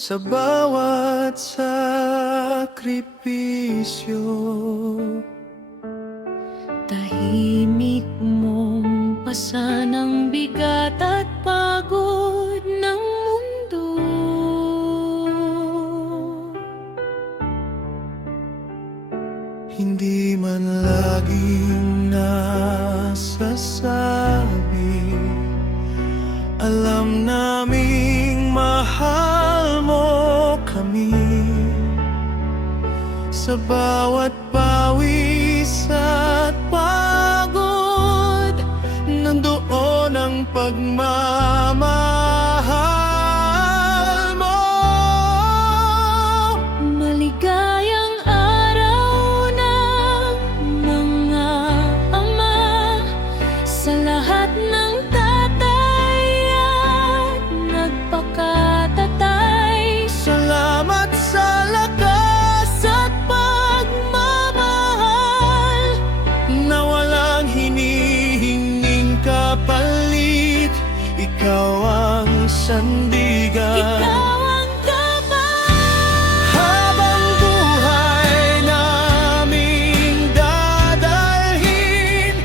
sa bawat sakripisyo. Tahimik mong pasan ang bigat at pagod ng mundo. Hindi man laging nasasabi, alam naming mahal mo kami. Sa bawat pawis at pagod, nandoon ang pagmamahal mo. Maligayang araw ng mga ama, sa lahat ng tatay at nagpakatatay. Salamat sa lakas at pagmamahal, na walang hinihinging kapalit. Ikaw ang sandigan, Ikaw ang gabay. habang buhay naming dadalhin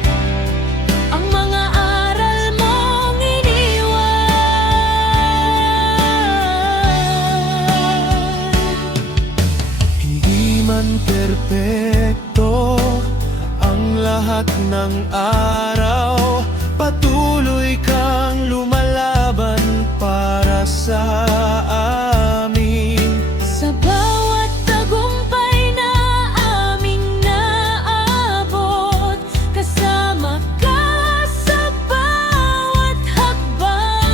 Ang mga aral mong iniwan. Hindi man perpekto ang lahat ng araw, patuloy kang lumalaban para sa amin. Sa bawat tagumpay na aming naabot, kasama ka sa bawat hakbang.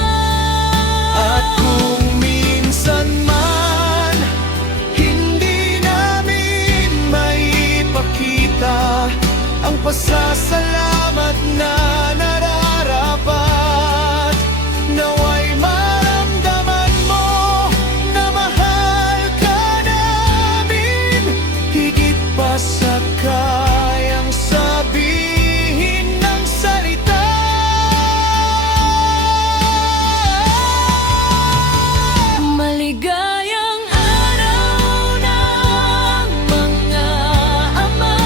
At kung minsan man hindi namin maipakita ang pasasalamat na nararapat, naway maramdaman mo na mahal ka namin, higit pa sa kayang sabihin ng salita. Maligayang araw ng mga ama,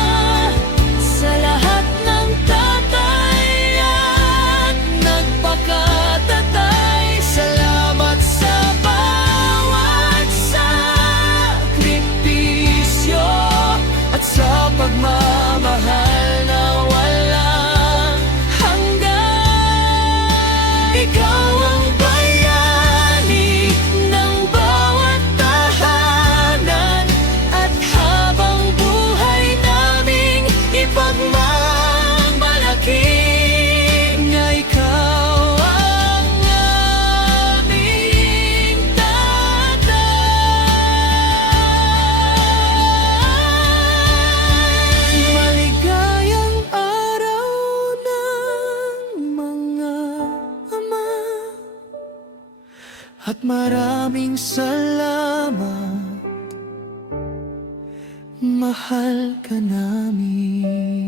sa lahat ng tatay at nagpakatatay. Salamat sa bawat sakripisyo at sa pagmamahal na walang hanggan. Ikaw ang bayani ng bawat tahanan, at habang buhay naming ipagmamalaki na ikaw ang aming tatay. Maligayang araw ng mga ama, at maraming salamat, mahal ka namin.